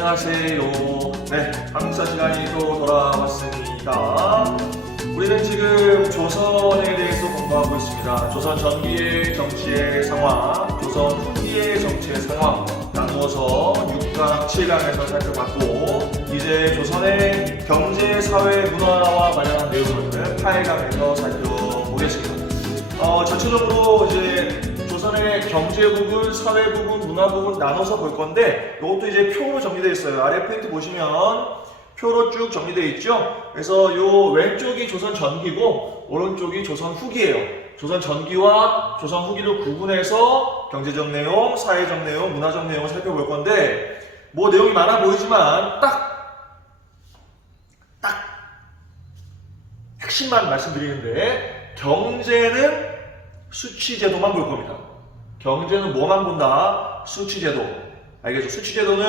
안녕하세요. 네, 한국사 시간이 또 돌아왔습니다. 우리는 지금 조선에 대해서 공부하고 있습니다. 조선 전기의 정치의 상황, 조선 후기의 정치의 상황 나누어서 6강, 7강에서 살펴봤고 이제 조선의 경제, 사회, 문화와 관련한 내용을 8강에서 살펴보겠습니다. 전체적으로 이제 조선의 경제 부분, 사회 부분, 문화 부분 나눠서 볼 건데 이것도 이제 표로 정리되어 있어요. 아래 프린트 보시면 표로 쭉 정리되어 있죠. 그래서 요 왼쪽이 조선 전기고 오른쪽이 조선 후기예요. 조선 전기와 조선 후기를 구분해서 경제적 내용, 사회적 내용, 문화적 내용을 살펴볼 건데 뭐 내용이 많아 보이지만 딱 핵심만 말씀드리는데 경제는 수치제도만 볼 겁니다. 경제는 뭐만 본다? 수치제도. 알겠죠? 수치제도는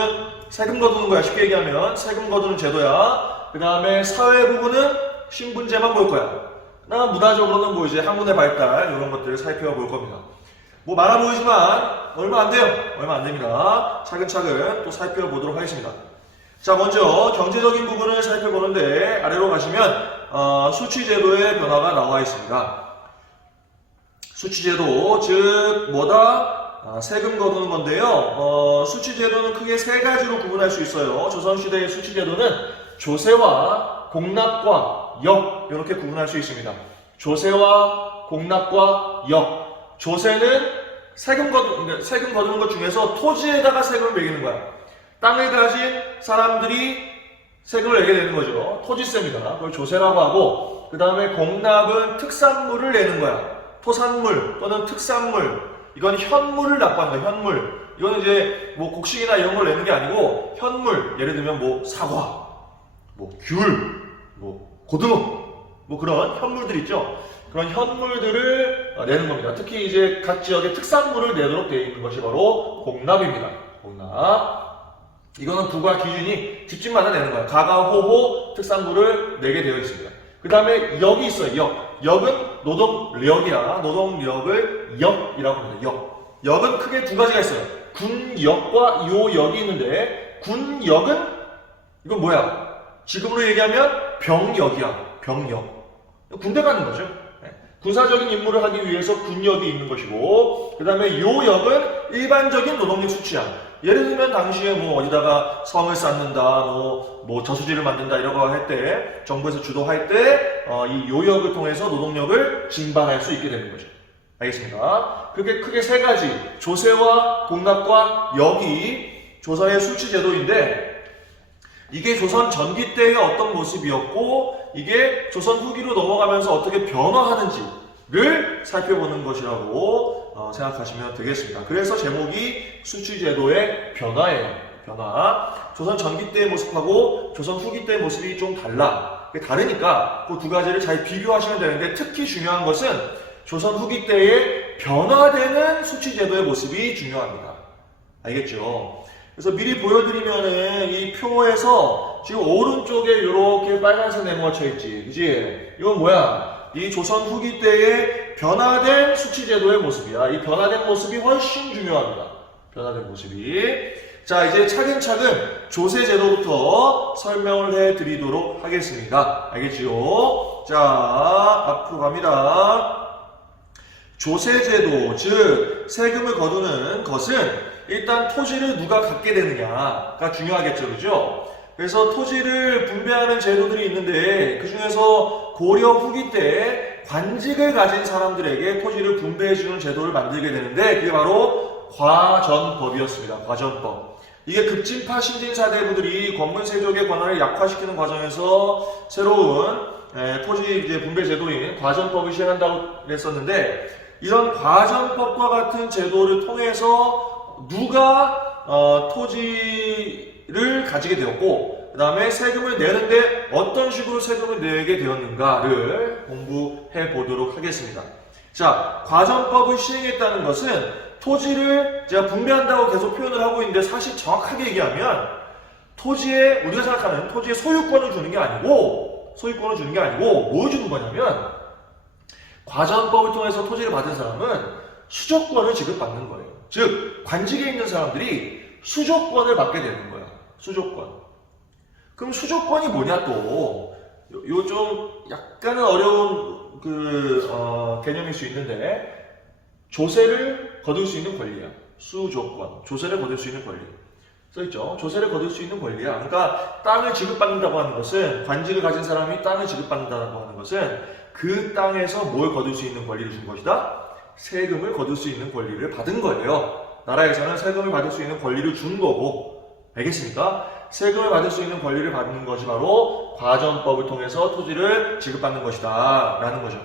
세금 거두는 거야. 쉽게 얘기하면 세금 거두는 제도야. 그 다음에 사회 부분은 신분제만 볼 거야. 그다음 문화적으로는 뭐 이제 학문의 발달 이런 것들을 살펴볼 겁니다. 뭐 많아 보이지만 얼마 안 돼요. 얼마 안 됩니다. 차근차근 또 살펴보도록 하겠습니다. 자, 먼저 경제적인 부분을 살펴보는데 아래로 가시면 수치제도의 변화가 나와 있습니다. 수치제도, 즉 뭐다? 세금 거두는 건데요. 수치제도는 크게 세 가지로 구분할 수 있어요. 조선시대의 수치제도는 조세와 공납과 역 이렇게 구분할 수 있습니다. 조세와 공납과 역. 조세는 세금 거두는 것 중에서 토지에다가 세금을 매기는 거야. 땅을 가진 사람들이 세금을 내게 되는 거죠. 토지세입니다. 그걸 조세라고 하고 그 다음에 공납은 특산물을 내는 거야. 토산물 또는 특산물, 이건 현물을 납부하는 거예요. 현물. 이거는 이제 뭐 곡식이나 이런 걸 내는 게 아니고 현물. 예를 들면 뭐 사과, 뭐 귤, 뭐 고등어, 뭐 그런 현물들 있죠. 그런 현물들을 내는 겁니다. 특히 이제 각 지역의 특산물을 내도록 되어 있는 것이 바로 공납입니다. 공납. 이거는 부과 기준이 집집마다 내는 거예요. 가가, 호호, 특산물을 내게 되어 있습니다. 그 다음에 역이 있어요. 역. 역은 노동력이야. 노동력을 역이라고 합니다. 역. 역은 크게 두 가지가 있어요. 군역과 요역이 있는데 군역은 이건 뭐야? 지금으로 얘기하면 병역이야. 병역. 군대 가는 거죠. 군사적인 임무를 하기 위해서 군역이 있는 것이고 그 다음에 요역은 일반적인 노동력 수치야. 예를 들면 당시에 뭐 어디다가 성을 쌓는다, 뭐 저수지를 만든다 이런 거 할 때 정부에서 주도할 때 이 요역을 통해서 노동력을 징발할 수 있게 되는 거죠. 알겠습니까? 그렇게 크게 세 가지 조세와 공납과 역이 조선의 수치제도인데 이게 조선 전기 때의 어떤 모습이었고 이게 조선 후기로 넘어가면서 어떻게 변화하는지를 살펴보는 것이라고 생각하시면 되겠습니다. 그래서 제목이 수치제도의 변화예요. 변화. 조선 전기 때의 모습하고 조선 후기 때의 모습이 좀 달라. 다르니까 그 두 가지를 잘 비교하시면 되는데 특히 중요한 것은 조선 후기 때의 변화되는 수치제도의 모습이 중요합니다. 알겠죠? 그래서 미리 보여드리면은 이 표에서 지금 오른쪽에 이렇게 빨간색 네모가 쳐있지. 그지? 이건 뭐야? 이 조선 후기 때의 변화된 수치제도의 모습이야. 이 변화된 모습이 훨씬 중요합니다. 변화된 모습이. 자, 이제 차근차근 조세제도부터 설명을 해드리도록 하겠습니다. 알겠지요? 자, 앞으로 갑니다. 조세제도, 즉 세금을 거두는 것은 일단 토지를 누가 갖게 되느냐가 중요하겠죠. 그죠? 그래서 토지를 분배하는 제도들이 있는데 그 중에서 고려 후기 때 관직을 가진 사람들에게 토지를 분배해주는 제도를 만들게 되는데 그게 바로 과전법이었습니다. 과전법. 이게 급진파 신진사대부들이 권문세족의 권한을 약화시키는 과정에서 새로운 토지 이제 분배 제도인 과전법을 시행한다고 했었는데 이런 과전법과 같은 제도를 통해서 누가 토지를 가지게 되었고 그 다음에 세금을 내는데 어떤 식으로 세금을 내게 되었는가를 공부해 보도록 하겠습니다. 자, 과전법을 시행했다는 것은 토지를 제가 분배한다고 계속 표현을 하고 있는데 사실 정확하게 얘기하면 토지에 우리가 생각하는 토지의 소유권을 주는 게 아니고 뭘 주는 거냐면 과전법을 통해서 토지를 받은 사람은 수조권을 지급받는 거예요. 즉 관직에 있는 사람들이 수조권을 받게 되는 거야. 수조권. 그럼 수조권이 뭐냐 또? 요 좀 약간은 어려운 개념일 수 있는데 조세를 거둘 수 있는 권리야. 수조권. 조세를 거둘 수 있는 권리. 써있죠. 조세를 거둘 수 있는 권리야. 그러니까 땅을 지급받는다고 하는 것은 관직을 가진 사람이 땅을 지급받는다고 하는 것은 그 땅에서 뭘 거둘 수 있는 권리를 준 것이다? 세금을 거둘 수 있는 권리를 받은 거예요. 나라에서는 세금을 받을 수 있는 권리를 준 거고, 알겠습니까? 세금을 받을 수 있는 권리를 받는 것이 바로 과전법을 통해서 토지를 지급받는 것이다 라는 거죠.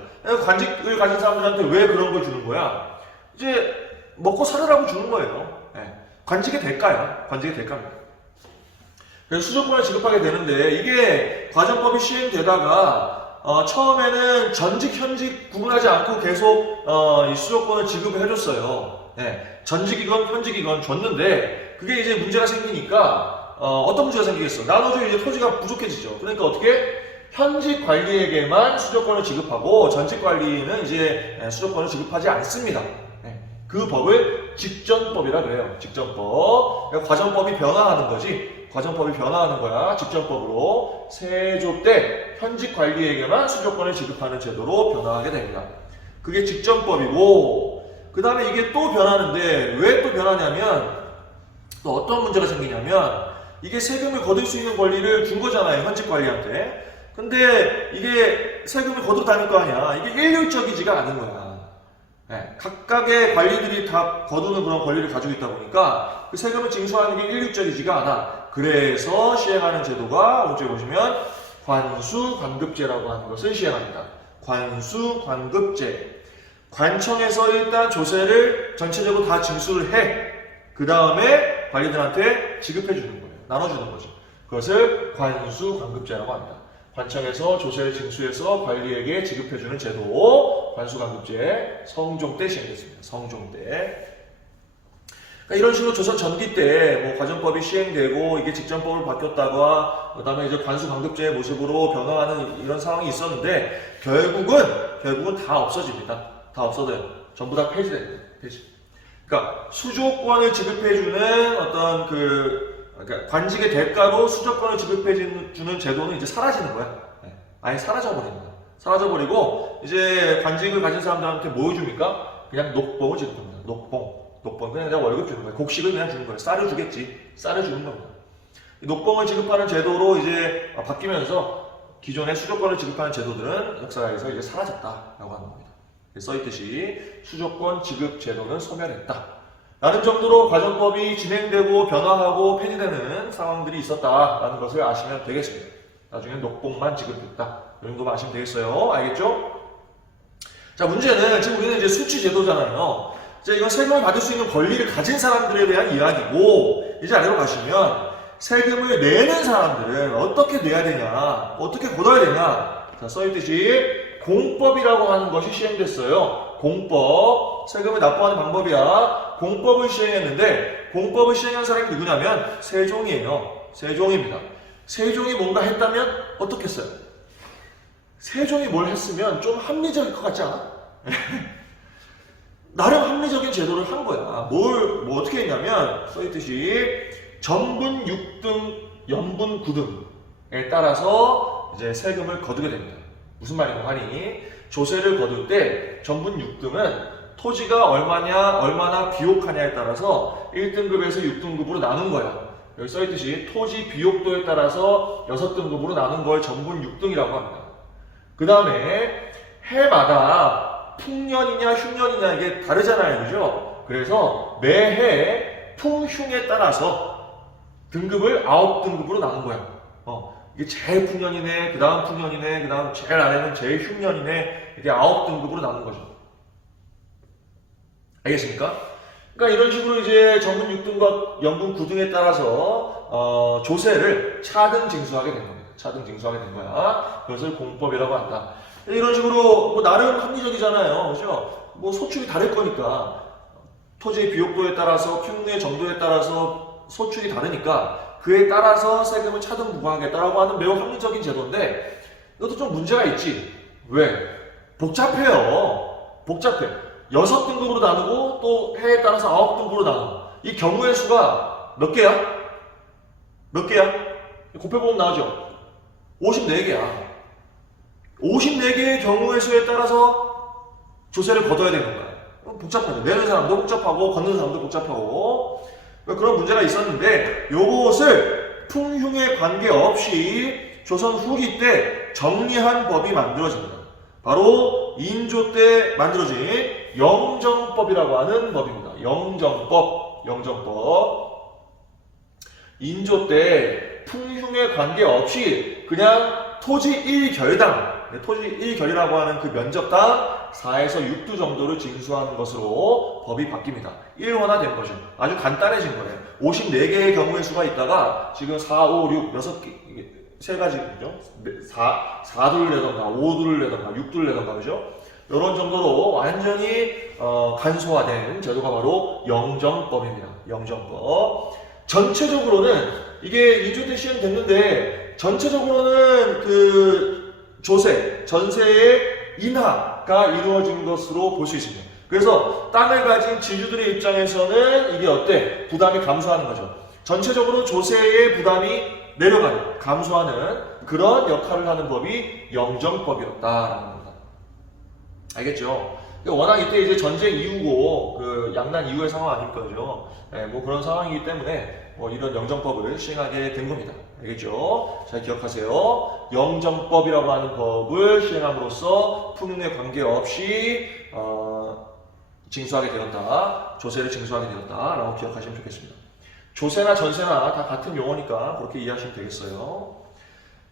관직을 가진 사람들한테 왜 그런 걸 주는 거야? 이제 먹고 살으라고 주는 거예요. 네. 관직의 대가야. 관직의 대가입니다. 그래서 수조권을 지급하게 되는데 이게 과전법이 시행되다가 처음에는 전직, 현직 구분하지 않고 계속 이 수조권을 지급을 해줬어요. 네. 전직이건 현직이건 줬는데 그게 이제 문제가 생기니까 어떤 문제가 생기겠어? 나눠줘 이제 토지가 부족해지죠. 그러니까 어떻게? 현직 관리에게만 수조권을 지급하고 전직 관리는 이제 수조권을 지급하지 않습니다. 그 법을 직전법이라고 해요. 직전법. 그러니까 과전법이 변화하는 거지. 과전법이 변화하는 거야. 직전법으로 세조 때 현직 관리에게만 수조권을 지급하는 제도로 변화하게 됩니다. 그게 직전법이고 그 다음에 이게 또 변하는데 왜 또 변하냐면 또 어떤 문제가 생기냐면 이게 세금을 거둘 수 있는 권리를 준 거잖아요. 현직 관리한테. 근데 이게 세금을 거둬도 다닐 거 아니야. 이게 일률적이지가 않은 거야. 네, 각각의 관리들이 다 거두는 그런 권리를 가지고 있다 보니까 그 세금을 징수하는 게 일률적이지가 않아. 그래서 시행하는 제도가 오른쪽에 보시면 관수관급제라고 하는 것을 시행합니다. 관수관급제. 관청에서 일단 조세를 전체적으로 다 징수를 해. 그 다음에 관리들한테 지급해 주는 거예요. 나눠주는 거죠. 그것을 관수관급제라고 합니다. 관청에서 조세를 징수해서 관리에게 지급해주는 제도, 관수관급제, 성종 때 시행됐습니다. 성종 때. 그러니까 이런 식으로 조선 전기 때 뭐 과전법이 시행되고 이게 직전법으로 바뀌었다가 그다음에 이제 관수관급제의 모습으로 변화하는 이런 상황이 있었는데 결국은 다 없어집니다. 다 없어져요. 전부 다 폐지됩니다. 폐지. 그러니까 수조권을 지급해주는 어떤 그러니까 관직의 대가로 수조권을 지급해주는 제도는 이제 사라지는 거야. 아예 사라져버립니다. 사라져버리고 이제 관직을 가진 사람들한테 뭐 해줍니까? 그냥 녹봉을 지급합니다. 녹봉 그냥 내가 월급 주는 거야. 곡식을 그냥 주는 거야. 쌀을 주겠지. 쌀을 주는 겁니다. 녹봉을 지급하는 제도로 이제 바뀌면서 기존의 수조권을 지급하는 제도들은 역사에서 이제 사라졌다라고 하는 겁니다. 써있듯이 수조권 지급 제도는 소멸했다. 라는 정도로 과전법이 진행되고 변화하고 폐지되는 상황들이 있었다라는 것을 아시면 되겠습니다. 나중에 녹봉만 지급됐다. 이 정도만 아시면 되겠어요. 알겠죠? 자, 문제는 지금 우리는 이제 수취제도잖아요. 이제 이건 세금을 받을 수 있는 권리를 가진 사람들에 대한 이야기고 이제 아래로 가시면 세금을 내는 사람들은 어떻게 내야 되냐, 어떻게 걷어야 되냐. 자, 써있듯이 공법이라고 하는 것이 시행됐어요. 공법. 세금을 납부하는 방법이야. 공법을 시행했는데 공법을 시행한 사람이 누구냐면 세종이에요. 세종입니다. 세종이 뭔가 했다면 어떻게 했어요? 세종이 뭘 했으면 좀 합리적일 것 같지 않아? 나름 합리적인 제도를 한 거야. 뭐 어떻게 했냐면 써있듯이 전분 6등, 연분 9등에 따라서 이제 세금을 거두게 됩니다. 무슨 말인가 하니 조세를 거둘 때 전분 6등은 토지가 얼마나 비옥하냐에 따라서 1등급에서 6등급으로 나눈 거야. 여기 써있듯이 토지 비옥도에 따라서 6등급으로 나눈 걸 전분 6등이라고 합니다. 그 다음에 해마다 풍년이냐 흉년이냐 이게 다르잖아요. 그죠? 그래서 매해 풍흉에 따라서 등급을 9등급으로 나눈 거야. 이게 제일 풍년이네, 그 다음 풍년이네, 그 다음 제일 아래는 제일 흉년이네, 이게 9등급으로 나눈 거죠. 알겠습니까? 그러니까 이런 식으로 이제 전분 6등과 연분 9등에 따라서 조세를 차등 징수하게 된 겁니다. 차등 징수하게 된 거야. 그것을 공법이라고 한다. 이런 식으로 뭐 나름 합리적이잖아요. 그죠? 뭐 소축이 다를 거니까 토지의 비옥도에 따라서 풍류의 정도에 따라서 소축이 다르니까 그에 따라서 세금을 차등 부과하겠다라고 하는 매우 합리적인 제도인데 이것도 좀 문제가 있지. 왜? 복잡해요. 복잡해. 6등급으로 나누고 또 해에 따라서 9등급으로 나누고 이 경우의 수가 몇 개야? 몇 개야? 곱해보면 나오죠? 54개야. 54개의 경우의 수에 따라서 조세를 걷어야 되는 거야. 복잡하죠. 내는 사람도 복잡하고 걷는 사람도 복잡하고 그런 문제가 있었는데 요것을 풍흉에 관계없이 조선 후기 때 정리한 법이 만들어집니다. 바로 인조 때 만들어진 영정법이라고 하는 법입니다. 영정법. 인조 때 풍흉에 관계없이 그냥 토지 1결당, 토지 1결이라고 하는 그 면적당 4에서 6두 정도를 징수하는 것으로 법이 바뀝니다. 1원화된 거죠. 아주 간단해진 거예요. 54개의 경우의 수가 있다가 지금 4, 5, 6, 6개, 세 가지죠. 4두를 내던가, 5두를 내던가, 6두를 내던가, 그죠? 이런 정도로 완전히 간소화된 제도가 바로 영정법입니다. 영정법. 전체적으로는 이게 인조 때 시행됐는데 전체적으로는 그 조세, 전세의 인하가 이루어진 것으로 볼 수 있습니다. 그래서 땅을 가진 지주들의 입장에서는 이게 어때? 부담이 감소하는 거죠. 전체적으로 조세의 부담이 내려가는, 감소하는 그런 역할을 하는 법이 영정법이었다라는 겁니다. 알겠죠? 워낙 이때 이제 전쟁 이후고 그 양난 이후의 상황 아닙니까, 그죠? 네, 뭐 그런 상황이기 때문에 뭐 이런 영정법을 시행하게 된 겁니다. 알겠죠? 잘 기억하세요. 영정법이라고 하는 법을 시행함으로써 풍흉에 관계없이 징수하게 되었다, 조세를 징수하게 되었다라고 기억하시면 좋겠습니다. 조세나 전세나 다 같은 용어니까 그렇게 이해하시면 되겠어요.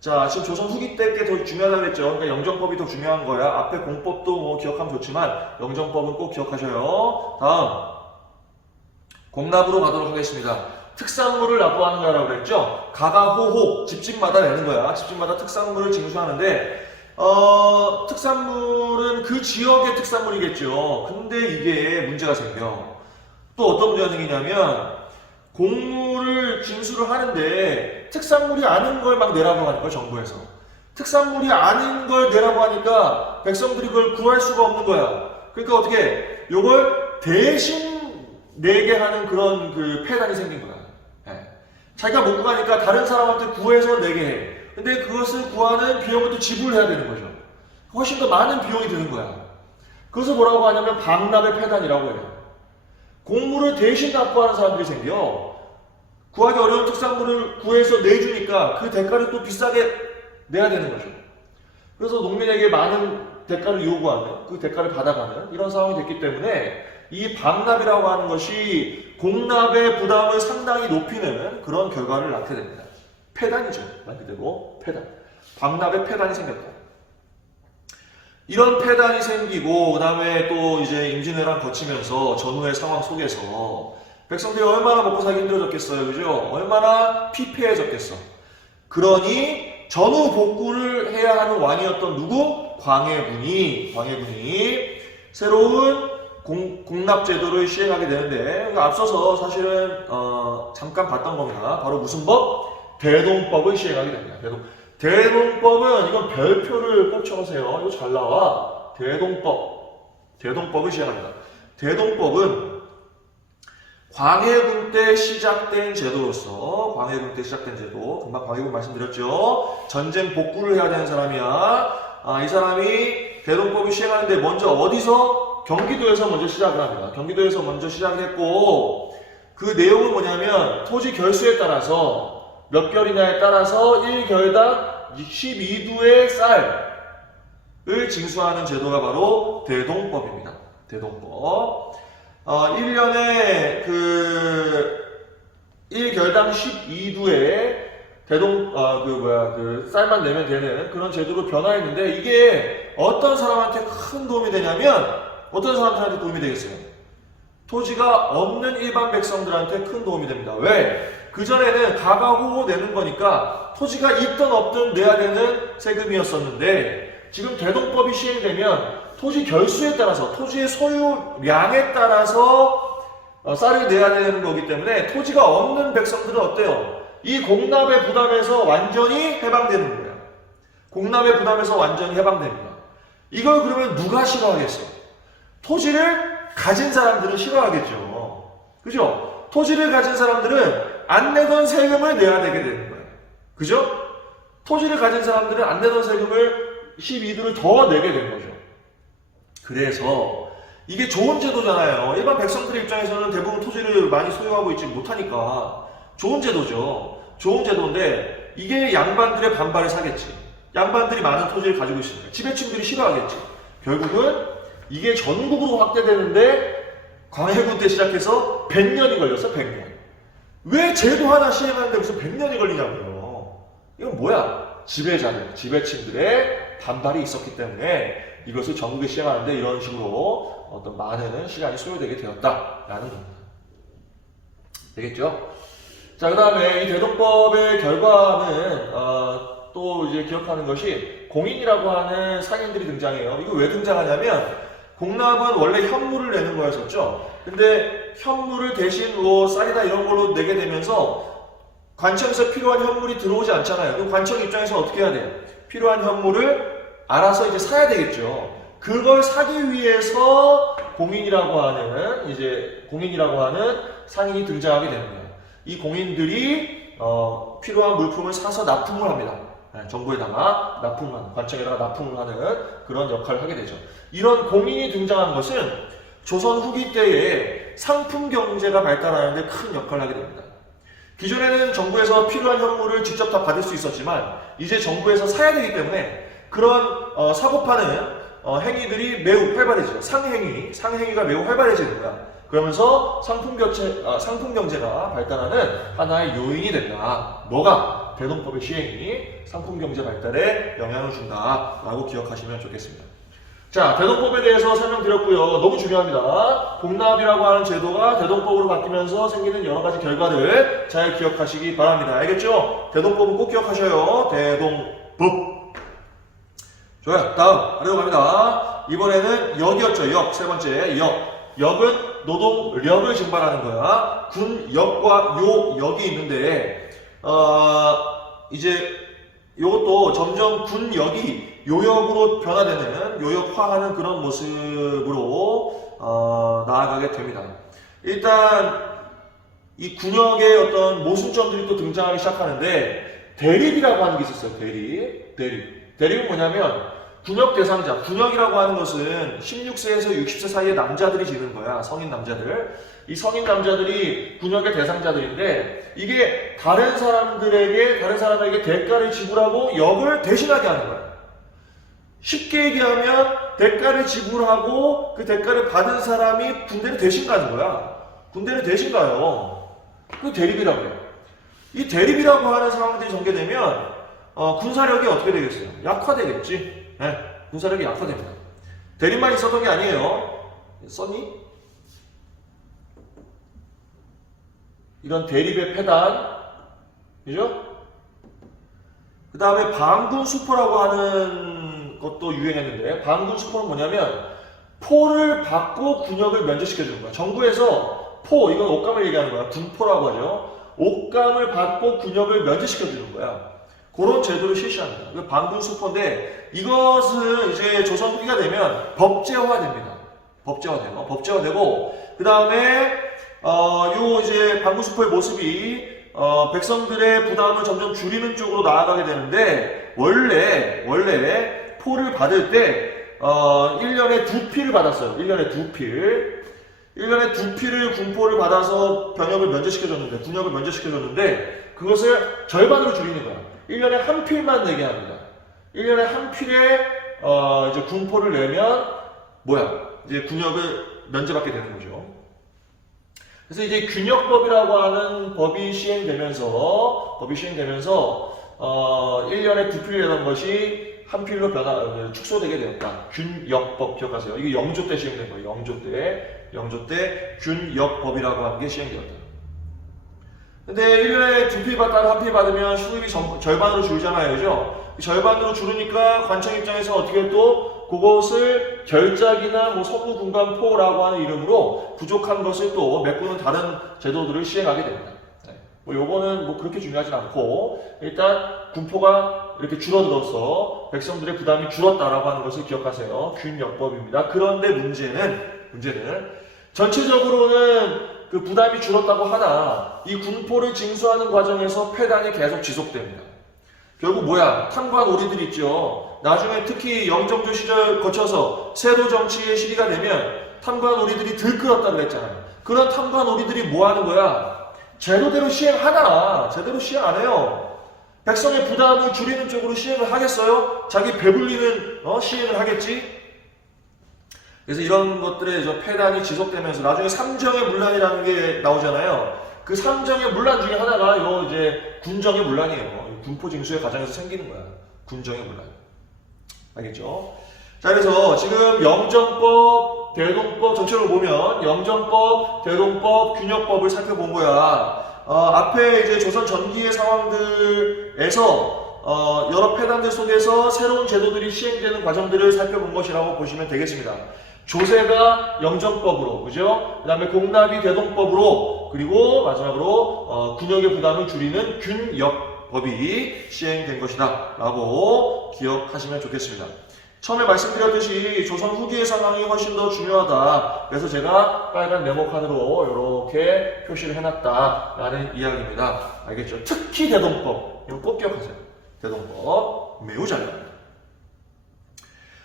자, 지금 조선 후기 때 게 더 중요하다고 그랬죠. 그러니까 영정법이 더 중요한 거야. 앞에 공법도 뭐 기억하면 좋지만 영정법은 꼭 기억하셔요. 다음, 공납으로 가도록 하겠습니다. 특산물을 납부하는 거라고 그랬죠. 가가호호, 집집마다 내는 거야. 집집마다 특산물을 징수하는데 특산물은 그 지역의 특산물이겠죠. 근데 이게 문제가 생겨. 또 어떤 문제가 생기냐면 공물을 징수를 하는데 특산물이 아닌 걸 막 내라고 하는 거야, 정부에서. 특산물이 아닌 걸 내라고 하니까 백성들이 그걸 구할 수가 없는 거야. 그러니까 어떻게 요걸 대신 내게 하는 그런 그 폐단이 생긴 거야. 네. 자기가 못 구하니까 다른 사람한테 구해서 내게 해. 근데 그것을 구하는 비용을 또 지불해야 되는 거죠. 훨씬 더 많은 비용이 드는 거야. 그것을 뭐라고 하냐면 방납의 폐단이라고 해요. 공물을 대신 납부하는 사람들이 생겨. 구하기 어려운 특산물을 구해서 내주니까 그 대가를 또 비싸게 내야 되는 거죠. 그래서 농민에게 많은 대가를 요구하는, 그 대가를 받아가는 이런 상황이 됐기 때문에 이 방납이라고 하는 것이 공납의 부담을 상당히 높이는 그런 결과를 낳게 됩니다. 폐단이죠. 말 그대로 폐단. 방납의 폐단이 생겼다. 이런 폐단이 생기고 그 다음에 또 이제 임진왜란 거치면서 전후의 상황 속에서 백성들이 얼마나 먹고 살기 힘들어졌겠어요, 그죠? 얼마나 피폐해졌겠어. 그러니 전후 복구를 해야 하는 왕이었던 누구? 광해군이 새로운 공납제도를 시행하게 되는데 앞서서 사실은 잠깐 봤던 겁니다. 바로 무슨 법? 대동법을 시행하게 됩니다. 대동법은 이건 별표를 꼭 쳐보세요. 이거 잘 나와. 대동법을 시행합니다. 대동법은 광해군 때 시작된 제도로서, 광해군 때 시작된 제도, 금방 광해군 말씀드렸죠. 전쟁 복구를 해야 되는 사람이야. 이 사람이 대동법을 시행하는데 먼저 어디서? 경기도에서 먼저 시작을 합니다. 경기도에서 먼저 시작을 했고 그 내용은 뭐냐면 토지 결수에 따라서 몇 결이냐에 따라서 1결당 12두의 쌀을 징수하는 제도가 바로 대동법입니다. 대동법. 1년에 그 1결당 12두의 쌀만 내면 되는 그런 제도로 변화했는데 이게 어떤 사람한테 큰 도움이 되냐면 어떤 사람들한테 도움이 되겠어요? 토지가 없는 일반 백성들한테 큰 도움이 됩니다. 왜? 그전에는 가가호호 내는 거니까 토지가 있든 없든 내야 되는 세금이었었는데 지금 대동법이 시행되면 토지 결수에 따라서 토지의 소유량에 따라서 쌀을 내야 되는 거기 때문에 토지가 없는 백성들은 어때요? 이 공납의 부담에서 완전히 해방되는 거예요. 공납의 부담에서 완전히 해방됩니다. 이걸 그러면 누가 싫어하겠어? 토지를 가진 사람들은 싫어하겠죠. 그죠? 토지를 가진 사람들은 안 내던 세금을 내야 되게 되는 거예요. 그죠? 토지를 가진 사람들은 안 내던 세금을 12두를 더 내게 된 거죠. 그래서 이게 좋은 제도잖아요. 일반 백성들의 입장에서는 대부분 토지를 많이 소유하고 있지 못하니까 좋은 제도죠. 좋은 제도인데 이게 양반들의 반발을 사겠지. 양반들이 많은 토지를 가지고 있으니까 지배층들이 싫어하겠지. 결국은 이게 전국으로 확대되는데 광해군 때 시작해서 100년이 걸렸어. 100년. 왜 제도 하나 시행하는데 무슨 100년이 걸리냐고요. 이건 뭐야? 지배자들, 지배층들의 반발이 있었기 때문에 이것을 전국에 시행하는데 이런 식으로 어떤 많은 시간이 소요되게 되었다라는 겁니다. 되겠죠? 자, 그 다음에 이 대동법의 결과는 또 이제 기억하는 것이 공인이라고 하는 상인들이 등장해요. 이거 왜 등장하냐면 공납은 원래 현물을 내는 거였었죠. 근데 현물을 대신 뭐 쌀이나 이런 걸로 내게 되면서 관청에서 필요한 현물이 들어오지 않잖아요. 그럼 관청 입장에서 어떻게 해야 돼요? 필요한 현물을 알아서 이제 사야 되겠죠. 그걸 사기 위해서 공인이라고 하는 상인이 등장하게 되는 거예요. 이 공인들이 필요한 물품을 사서 납품을 합니다. 정부에다가 납품을 하는, 관청에다가 납품을 하는 그런 역할을 하게 되죠. 이런 공인이 등장한 것은 조선 후기 때에 상품 경제가 발달하는데 큰 역할을 하게 됩니다. 기존에는 정부에서 필요한 현물을 직접 다 받을 수 있었지만 이제 정부에서 사야 되기 때문에 그런 사고 파는 행위들이 매우 활발해지죠. 상행위가 매우 활발해지는 거야. 그러면서 상품 경제가 발달하는 하나의 요인이 된다. 뭐가? 대동법의 시행이 상품 경제 발달에 영향을 준다라고 기억하시면 좋겠습니다. 자, 대동법에 대해서 설명드렸고요. 너무 중요합니다. 공납이라고 하는 제도가 대동법으로 바뀌면서 생기는 여러 가지 결과들 잘 기억하시기 바랍니다. 알겠죠? 대동법은 꼭 기억하셔요. 대동법. 좋아요. 다음 아래로 갑니다. 이번에는 역이었죠. 역. 세 번째 역. 역은 노동력을 증발하는 거야. 군역과 요역이 있는데 이제 요것도 점점 군역이 요역으로 변화되는, 요역화하는 그런 모습으로 나아가게 됩니다. 일단 이 군역의 어떤 모순점들이 또 등장하기 시작하는데 대립이라고 하는 게 있었어요. 대립은 뭐냐면 군역 대상자, 군역이라고 하는 것은 16세에서 60세 사이의 남자들이 지는 거야. 성인 남자들. 이 성인 남자들이 군역의 대상자들인데 이게 다른 사람에게 대가를 지불하고 역을 대신하게 하는 거야. 쉽게 얘기하면 대가를 지불하고 그 대가를 받은 사람이 군대를 대신 가는 거야. 군대를 대신 가요. 그 대립이라고 해요. 이 대립이라고 하는 상황들이 전개되면 군사력이 어떻게 되겠어요? 약화되겠지. 네, 군사력이 약화됩니다. 대립만 있었던 게 아니에요. 썼니? 이런 대립의 패단, 그죠? 그 다음에 방군수포라고 하는 것도 유행했는데, 방군수포는 뭐냐면 포를 받고 군역을 면제시켜주는 거야. 정부에서 포, 이건 옷감을 얘기하는 거야. 군포라고 하죠. 옷감을 받고 군역을 면제시켜주는 거야. 그런 제도를 실시합니다. 방군수포인데 이것은 이제 조선 후기가 되면 법제화됩니다. 법제화되고 그 다음에 요 이제 방군수포의 모습이 백성들의 부담을 점점 줄이는 쪽으로 나아가게 되는데 원래 포를 받을 때 1년에 2필을 받았어요. 1년에 2필을 군포를 받아서 군역을 면제시켜줬는데 그것을 절반으로 줄이는 거야. 1년에 한 필만 내게 합니다. 1년에 한 필에 이제 군포를 내면 이제 군역을 면제받게 되는 거죠. 그래서 이제 균역법이라고 하는 법이 시행되면서 1년에 2필 내던 것이 한 필로 축소되게 되었다. 균역법 기억하세요. 이게 영조 때 시행된 거예요. 영조 때 균역법이라고 하는 게 시행되었다. 근데 1년에 2필 받다가 1필 받으면 수입이 절반으로 줄잖아요. 그죠? 절반으로 줄으니까 관청 입장에서 어떻게 또 그것을 결작이나 서부군관포라고 하는 이름으로 부족한 것을 또 메꾸는 다른 제도들을 시행하게 됩니다. 요거는 그렇게 중요하진 않고 일단 군포가 이렇게 줄어들어서 백성들의 부담이 줄었다라고 하는 것을 기억하세요. 균역법입니다. 그런데 문제는 전체적으로는 그 부담이 줄었다고 하나 이 군포를 징수하는 과정에서 폐단이 계속 지속됩니다. 결국 뭐야? 탐관 오리들 있죠. 나중에 특히 영정조 시절 거쳐서 세도 정치의 시기가 되면 탐관 오리들이 들끓었다고 했잖아요. 그런 탐관 오리들이 뭐 하는 거야? 제도대로 시행하나? 제대로 시행 안 해요. 백성의 부담을 줄이는 쪽으로 시행을 하겠어요? 자기 배불리는 시행을 하겠지? 그래서 이런 것들의 폐단이 지속되면서 나중에 삼정의 문란이라는 게 나오잖아요. 그 삼정의 문란 중에 하나가 이제 군정의 문란이에요. 군포징수의 과정에서 생기는 거야. 군정의 문란. 알겠죠? 자, 그래서 지금 영정법, 대동법 전체로 보면 영정법, 대동법, 균역법을 살펴본 거야. 앞에 이제 조선 전기의 상황들에서 여러 폐단들 속에서 새로운 제도들이 시행되는 과정들을 살펴본 것이라고 보시면 되겠습니다. 조세가 영정법으로, 그죠? 그 다음에 공납이 대동법으로, 그리고 마지막으로 군역의 부담을 줄이는 균역법이 시행된 것이다 라고 기억하시면 좋겠습니다. 처음에 말씀드렸듯이 조선 후기의 상황이 훨씬 더 중요하다. 그래서 제가 빨간 네모칸으로 이렇게 표시를 해놨다라는 이야기입니다. 알겠죠? 특히 대동법, 이거 꼭 기억하세요. 대동법 매우 중요합니다.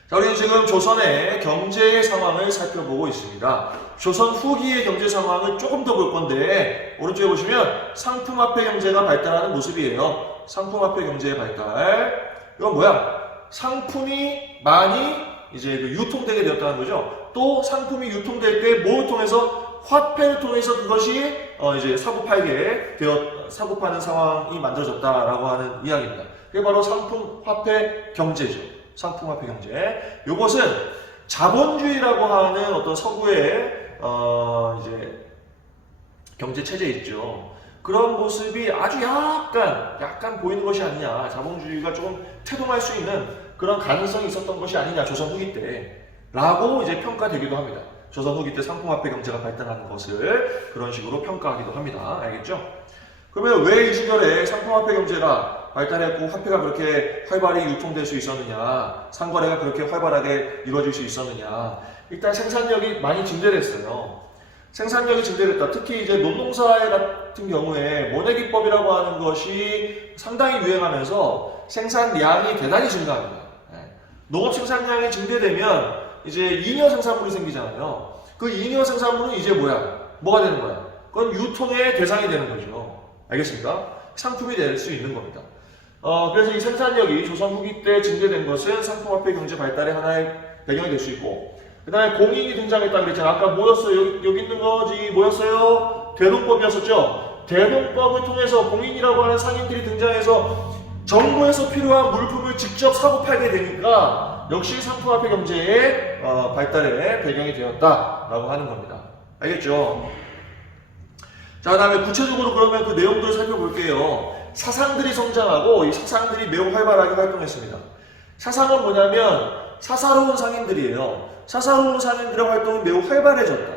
자, 우리는 지금 조선의 경제의 상황을 살펴보고 있습니다. 조선 후기의 경제 상황을 조금 더 볼 건데 오른쪽에 보시면 상품화폐 경제가 발달하는 모습이에요. 상품화폐 경제의 발달. 이건 뭐야? 상품이 많이 이제 유통되게 되었다는 거죠. 또 상품이 유통될 때 뭘 통해서? 화폐를 통해서 그것이 이제 사고 파는 상황이 만들어졌다라고 하는 이야기입니다. 그게 바로 상품화폐 경제죠. 상품화폐 경제. 요것은 자본주의라고 하는 어떤 서구의 이제 경제 체제 있죠. 그런 모습이 아주 약간 보이는 것이 아니냐. 자본주의가 조금 태동할 수 있는 그런 가능성이 있었던 것이 아니냐. 조선 후기 때. 라고 이제 평가되기도 합니다. 조선 후기 때 상품화폐 경제가 발달하는 것을 그런 식으로 평가하기도 합니다. 알겠죠? 그러면 왜 이 시절에 상품화폐 경제가 발달했고 화폐가 그렇게 활발히 유통될 수 있었느냐, 상거래가 그렇게 활발하게 이루어질 수 있었느냐. 일단 생산력이 많이 증대됐어요. 생산력이 증대됐다. 특히 이제 농농사회 같은 경우에 모내기법이라고 하는 것이 상당히 유행하면서 생산량이 대단히 증가합니다. 농업 생산량이 증대되면 이제 잉여 생산물이 생기잖아요. 그 잉여 생산물은 이제 뭐가 되는 거야? 그건 유통의 대상이 되는 거죠. 알겠습니까? 상품이 될 수 있는 겁니다. 그래서 이 생산력이 조선 후기 때 증대된 것은 상품화폐 경제 발달의 하나의 배경이 될 수 있고, 그 다음에 공인이 등장했다고 그랬잖아요. 아까 뭐였어요? 여기 있는 거지 뭐였어요? 대동법이었었죠? 대동법을 통해서 공인이라고 하는 상인들이 등장해서 정부에서 필요한 물품을 직접 사고 팔게 되니까 역시 상품화폐 경제의 발달의 배경이 되었다라고 하는 겁니다. 알겠죠? 자, 그 다음에 구체적으로 그러면 그 내용들을 살펴볼게요. 사상들이 성장하고 이 사상들이 매우 활발하게 활동했습니다. 사상은 뭐냐면 사사로운 상인들이에요. 사사로운 상인들의 활동이 매우 활발해졌다.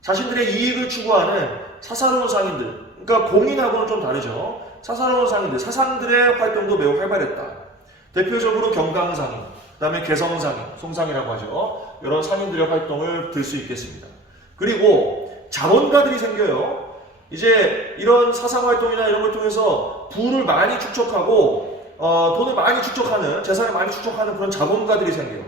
자신들의 이익을 추구하는 사사로운 상인들. 그러니까 공인하고는 좀 다르죠. 사사로운 상인들, 사상들의 활동도 매우 활발했다. 대표적으로 경강상인, 그 다음에 개성상인, 송상이라고 하죠. 이런 상인들의 활동을 들 수 있겠습니다. 그리고 자본가들이 생겨요. 이제 이런 사상활동이나 이런 걸 통해서 부를 많이 축적하고 돈을 많이 축적하는, 재산을 많이 축적하는 그런 자본가들이 생겨요.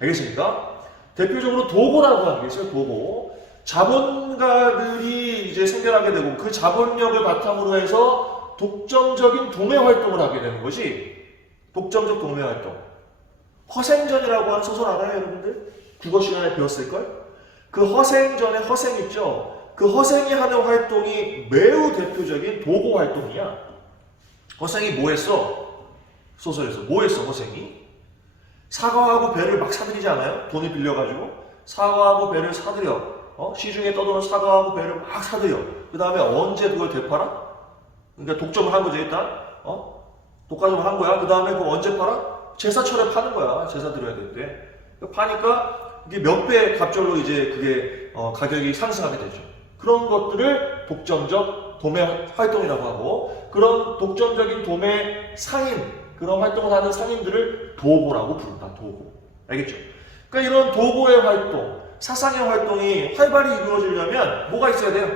알겠습니까? 대표적으로 도고라고 하는 게 있어요. 도고. 자본가들이 이제 생겨나게 되고 그 자본력을 바탕으로 해서 독점적인 도매 활동을 하게 되는 것이 독점적 도매 활동. 허생전이라고 하는 소설 알아요, 여러분들? 국어 시간에 배웠을걸? 그 허생전의 허생 있죠? 그 허생이 하는 활동이 매우 대표적인 도고 활동이야. 허생이 뭐 했어? 소설에서 뭐 했어, 허생이? 사과하고 배를 막 사들이지 않아요? 돈을 빌려가지고 사과하고 배를 사들여. 시중에 떠도는 사과하고 배를 막 사들여. 그 다음에 언제 그걸 되팔아? 그러니까 독점을 한 거죠, 일단. 독과점을 한 거야. 그 다음에 그거 언제 팔아? 제사철에 파는 거야. 제사 드려야 되는데. 파니까 이게 몇 배 갑절로 이제 그게 가격이 상승하게 되죠. 그런 것들을 독점적 도매 활동이라고 하고, 그런 독점적인 도매 상인, 그런 활동을 하는 상인들을 도고라고 부른다. 도고. 알겠죠? 그러니까 이런 도고의 활동, 사상의 활동이 활발히 이루어지려면 뭐가 있어야 돼요?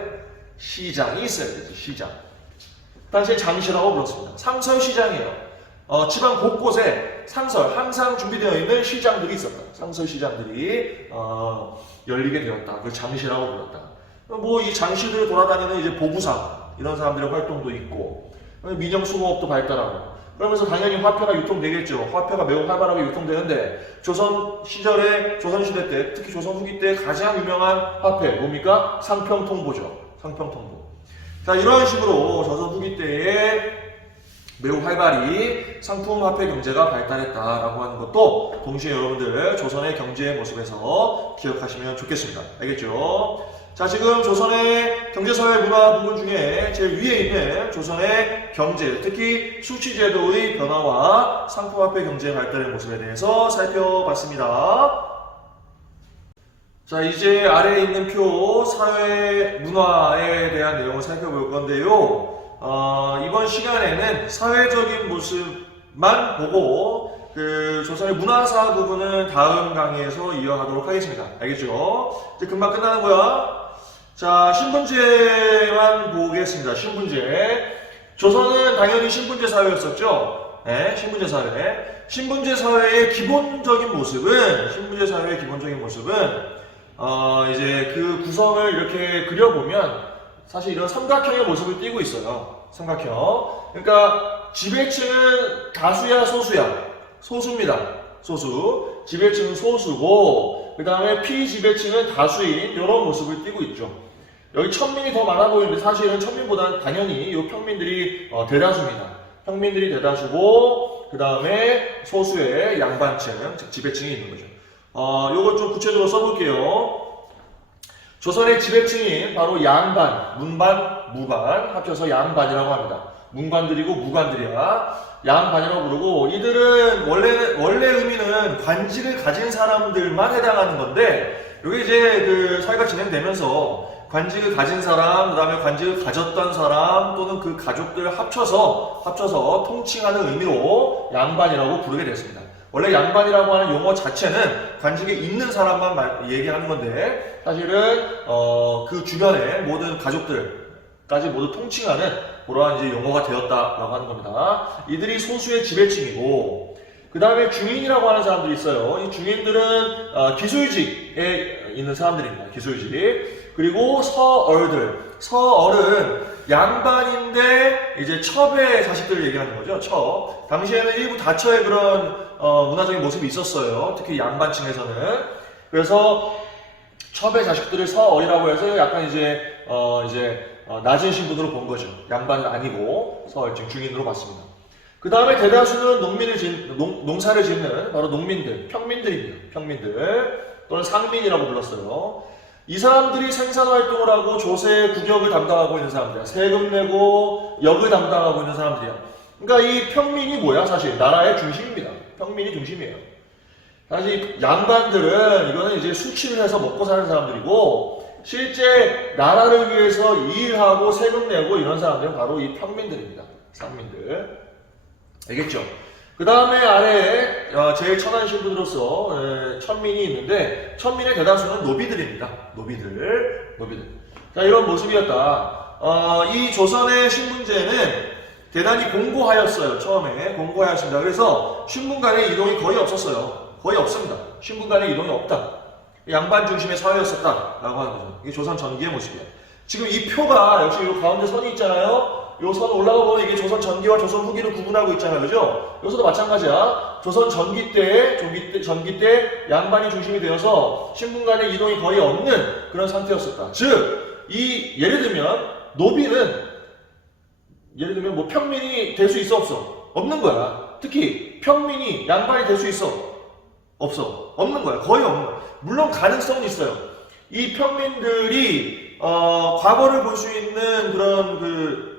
시장이 있어야 되죠. 시장. 당시에 장시라고 불렀습니다. 상설시장이에요. 지방 곳곳에 항상 준비되어 있는 시장들이 있었다. 상설 시장들이 열리게 되었다. 그 장시라고 불렀다. 뭐 이 장시들을 돌아다니는 이제 보부상 이런 사람들의 활동도 있고 민영수공업도 발달하고 그러면서 당연히 화폐가 유통되겠죠. 화폐가 매우 활발하게 유통되는데 조선 시대 때 특히 조선 후기 때 가장 유명한 화폐 뭡니까? 상평통보죠. 상평통보. 자, 이런 식으로 조선 후기 때에 매우 활발히 상품 화폐 경제가 발달했다라고 하는 것도 동시에 여러분들 조선의 경제의 모습에서 기억하시면 좋겠습니다. 알겠죠? 자, 지금 조선의 경제사회 문화 부분 중에 제일 위에 있는 조선의 경제, 특히 수치제도의 변화와 상품화폐 경제의 발달의 모습에 대해서 살펴봤습니다. 자, 이제 아래에 있는 표 사회 문화에 대한 내용을 살펴볼 건데요. 이번 시간에는 사회적인 모습만 보고 그 조선의 문화사 부분은 다음 강의에서 이어가도록 하겠습니다. 알겠죠? 이제 금방 끝나는 거야. 자, 신분제만 보겠습니다. 신분제. 조선은 당연히 신분제 사회였었죠. 네, 신분제 사회. 신분제 사회의 기본적인 모습은 이제 그 구성을 이렇게 그려보면 사실 이런 삼각형의 모습을 띠고 있어요. 삼각형. 그러니까 지배층은 다수야 소수야? 소수입니다. 소수. 지배층은 소수고 그 다음에 피지배층은 다수인 이런 모습을 띠고 있죠. 여기 천민이 더 많아 보이는데 사실은 천민보다는 당연히 이 평민들이 대다수입니다. 평민들이 대다수고 그 다음에 소수의 양반층, 즉 지배층이 있는 거죠. 요건 좀 구체적으로 써볼게요. 조선의 지배층인 바로 양반, 문반, 무반 합쳐서 양반이라고 합니다. 문관들이고 무관들이야. 양반이라고 부르고 이들은 원래 의미는 관직을 가진 사람들만 해당하는 건데 이게 이제 그 사회가 진행되면서 관직을 가진 사람, 그 다음에 관직을 가졌던 사람 또는 그 가족들 합쳐서 통칭하는 의미로 양반이라고 부르게 됐습니다. 원래 양반이라고 하는 용어 자체는 관직에 있는 사람만 얘기하는 건데 사실은 그 주변의 모든 가족들까지 모두 통칭하는 그러한 이제 용어가 되었다라고 하는 겁니다. 이들이 소수의 지배층이고 그 다음에 중인이라고 하는 사람들이 있어요. 이 중인들은 기술직에 있는 사람들입니다. 기술직. 그리고 서얼은 양반인데 이제 첩의 자식들을 얘기하는 거죠. 첩. 당시에는 일부 다처의 그런 문화적인 모습이 있었어요. 특히 양반층에서는. 그래서 첩의 자식들을 서얼이라고 해서 약간 낮은 신분으로 본 거죠. 양반은 아니고 서얼층 중인으로 봤습니다. 그 다음에 대다수는 농사를 짓는 바로 농민들, 평민들입니다. 평민들 또는 상민이라고 불렀어요. 이 사람들이 생산활동을 하고 조세, 국역을 담당하고 있는 사람들이야. 세금 내고 역을 담당하고 있는 사람들이야. 그러니까 이 평민이 뭐야? 사실 나라의 중심입니다. 평민이 중심이에요. 사실 양반들은 이거는 이제 수치를 해서 먹고 사는 사람들이고 실제 나라를 위해서 일하고 세금 내고 이런 사람들은 바로 이 평민들입니다. 상민들. 알겠죠? 그 다음에 아래에 제일 천한 신분으로서 천민이 있는데 천민의 대다수는 노비들입니다. 노비들. 자, 이런 모습이었다. 이 조선의 신분제는 대단히 공고하였어요. 처음에 공고하였습니다. 그래서 신분 간의 이동이 거의 없었어요. 거의 없습니다. 신분 간의 이동이 없다. 양반 중심의 사회였었다라고 하는 거죠. 이게 조선 전기의 모습이에요. 지금 이 표가 역시 이 가운데 선이 있잖아요. 요 선 올라가 보면 이게 조선 전기와 조선 후기를 구분하고 있잖아요. 그죠? 여기서도 마찬가지야. 조선 전기 때 양반이 중심이 되어서 신분 간의 이동이 거의 없는 그런 상태였었다. 즉, 예를 들면 노비는 뭐 평민이 될 수 있어 없어? 없는 거야. 특히 평민이 양반이 될 수 있어? 없어. 없는 거야. 거의 없는 거야. 물론 가능성은 있어요. 이 평민들이 과거를 볼 수 있는 그런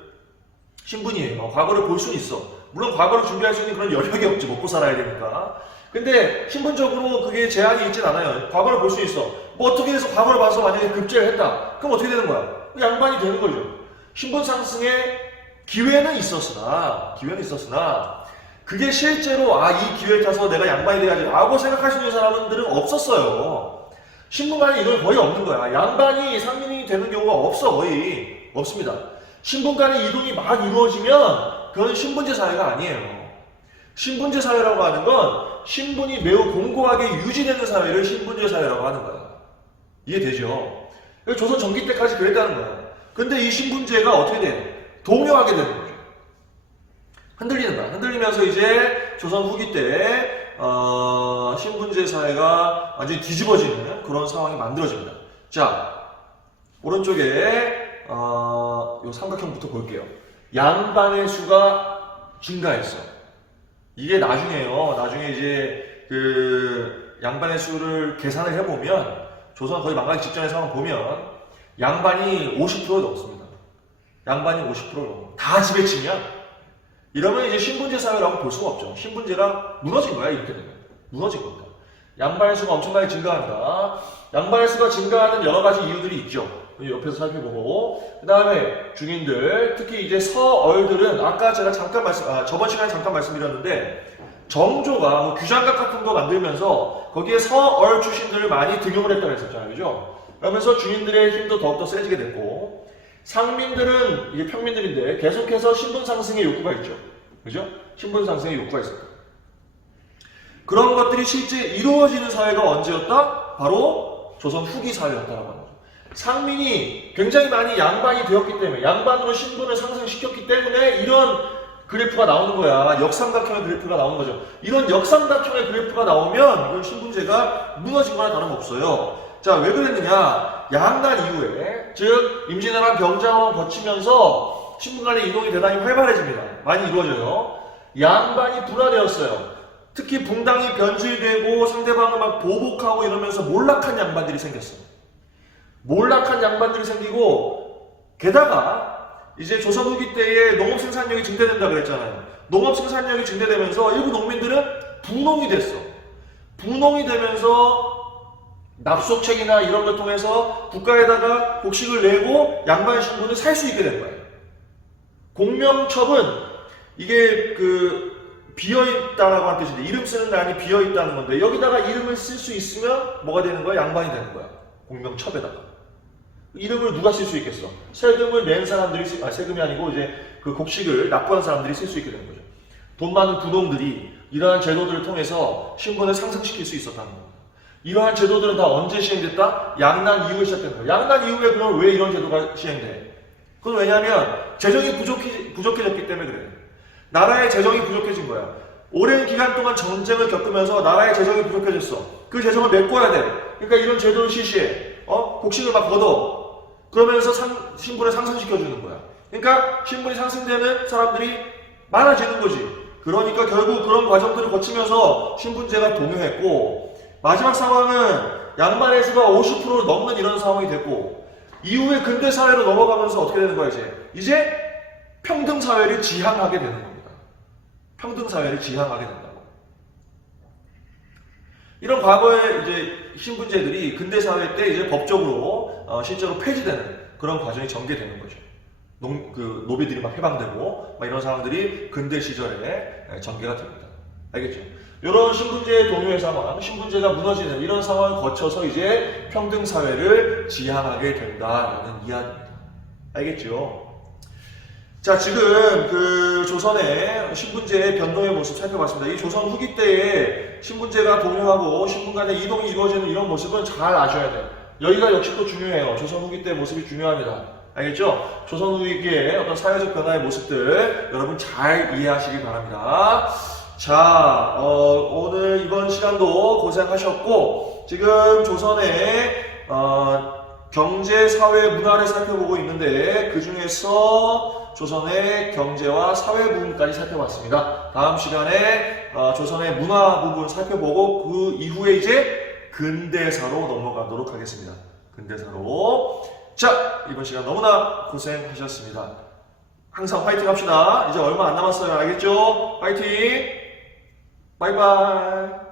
신분이에요. 과거를 볼 수는 있어. 물론 과거를 준비할 수 있는 그런 여력이 없지. 먹고 살아야 되니까. 근데 신분적으로 그게 제한이 있진 않아요. 과거를 볼 수 있어. 뭐 어떻게 해서 과거를 봐서 만약에 급제를 했다. 그럼 어떻게 되는 거야? 양반이 되는 거죠. 신분 상승의 기회는 있었으나 그게 실제로 이 기회를 타서 내가 양반이 돼야지 라고 생각할 수 있는 사람들은 없었어요. 신분 간의 이동이 거의 없는 거야. 양반이 상민이 되는 경우가 없어. 거의 없습니다. 신분 간의 이동이 막 이루어지면 그건 신분제 사회가 아니에요. 신분제 사회라고 하는 건 신분이 매우 공고하게 유지되는 사회를 신분제 사회라고 하는 거야. 이해되죠? 조선 전기 때까지 그랬다는 거야. 근데 이 신분제가 어떻게 돼? 동요하게 되는 거죠. 흔들리는 거야. 흔들리면서 이제 조선 후기 때 신분제 사회가 완전히 뒤집어지는 그런 상황이 만들어집니다. 자, 오른쪽에 요 삼각형부터 볼게요. 양반의 수가 증가했어. 이게 나중에요. 나중에 이제 그 양반의 수를 계산을 해보면 조선 거의 망가기 직전의 상황 보면 양반이 50% 넘습니다. 양반이 50% 넘어. 다 지배층이야. 이러면 이제 신분제 사회라고 볼 수가 없죠. 신분제가 무너진 거야. 이렇게 되면 무너진 겁니다. 양반의 수가 엄청나게 증가한다. 양반의 수가 증가하는 여러 가지 이유들이 있죠. 옆에서 살펴보고, 그 다음에 중인들, 특히 이제 서얼들은 아까 제가 잠깐 저번 시간에 잠깐 말씀드렸는데 정조가 뭐 규장각 같은 거 만들면서 거기에 서얼 출신들을 많이 등용을 했다고 했었잖아요. 그죠? 그러면서 주인들의 힘도 더욱더 세지게 됐고, 상민들은 이게 평민들인데 계속해서 신분 상승의 욕구가 있죠. 그죠? 신분 상승의 욕구가 있었다. 그런 것들이 실제 이루어지는 사회가 언제였다? 바로 조선 후기 사회였다라고 하는 거죠. 상민이 굉장히 많이 양반이 되었기 때문에, 양반으로 신분을 상승시켰기 때문에 이런 그래프가 나오는 거야. 역삼각형의 그래프가 나오는 거죠. 이런 역삼각형의 그래프가 나오면 이건 신분제가 무너진 거나 다름없어요. 자, 왜 그랬느냐? 양난 이후에, 즉 임진왜란 병자호를 거치면서 신분 간의 이동이 대단히 활발해집니다. 많이 이루어져요. 양반이 분화되었어요. 특히 붕당이 변질되고 상대방을 막 보복하고 이러면서 몰락한 양반들이 생겼어요. 몰락한 양반들이 생기고, 게다가 이제 조선 후기 때에 농업 생산력이 증대된다 그랬잖아요. 농업 생산력이 증대되면서 일부 농민들은 분농이 됐어. 분농이 되면서 납속책이나 이런 걸 통해서 국가에다가 곡식을 내고 양반 신분을 살 수 있게 된 거예요. 공명첩은 이게 그 비어있다라고 하는 뜻인데, 이름 쓰는 날이 비어있다는 건데, 여기다가 이름을 쓸 수 있으면 뭐가 되는 거야? 양반이 되는 거야. 공명첩에다가. 이름을 누가 쓸 수 있겠어? 세금을 낸 사람들이, 세금이 아니고 이제 그 곡식을 납부한 사람들이 쓸 수 있게 되는 거죠. 돈 많은 부동들이 이러한 제도들을 통해서 신분을 상승시킬 수 있었다는 겁니다. 이러한 제도들은 다 언제 시행됐다? 양난 이후에 시작된 거예요. 양난 이후에 그럼 왜 이런 제도가 시행돼? 그건 왜냐하면 재정이 부족해졌기 때문에 그래요. 나라의 재정이 부족해진 거야. 오랜 기간 동안 전쟁을 겪으면서 나라의 재정이 부족해졌어. 그 재정을 메꿔야 돼. 그러니까 이런 제도를 실시해. 곡식을 막 걷어. 그러면서 신분을 상승시켜주는 거야. 그러니까 신분이 상승되는 사람들이 많아지는 거지. 그러니까 결국 그런 과정들을 거치면서 신분제가 동요했고, 마지막 상황은 양반의 수가 50%를 넘는 이런 상황이 됐고, 이후에 근대사회로 넘어가면서 어떻게 되는 거야, 이제 평등사회를 지향하게 되는 겁니다. 평등사회를 지향하게 된다고. 이런 과거의 이제 신분제들이 근대사회 때 이제 법적으로 실제로 폐지되는 그런 과정이 전개되는 거죠. 노비들이 막 해방되고, 막 이런 상황들이 근대 시절에 전개가 됩니다. 알겠죠? 이런 신분제의 동요의 상황, 신분제가 무너지는 이런 상황을 거쳐서 이제 평등사회를 지향하게 된다라는 이야기입니다. 알겠죠? 자, 지금 그 조선의 신분제의 변동의 모습 살펴봤습니다. 이 조선 후기 때에 신분제가 동요하고 신분 간의 이동이 이루어지는 이런 모습은 잘 아셔야 돼요. 여기가 역시 또 중요해요. 조선 후기 때의 모습이 중요합니다. 알겠죠? 조선 후기의 어떤 사회적 변화의 모습들 여러분 잘 이해하시기 바랍니다. 자, 오늘 이번 시간도 고생하셨고, 지금 조선의 경제, 사회, 문화를 살펴보고 있는데 그 중에서 조선의 경제와 사회 부분까지 살펴봤습니다. 다음 시간에 조선의 문화 부분 살펴보고 그 이후에 이제 근대사로 넘어가도록 하겠습니다. 근대사로. 자, 이번 시간 너무나 고생하셨습니다. 항상 화이팅 합시다. 이제 얼마 안 남았어요. 알겠죠? 화이팅! 바이바이.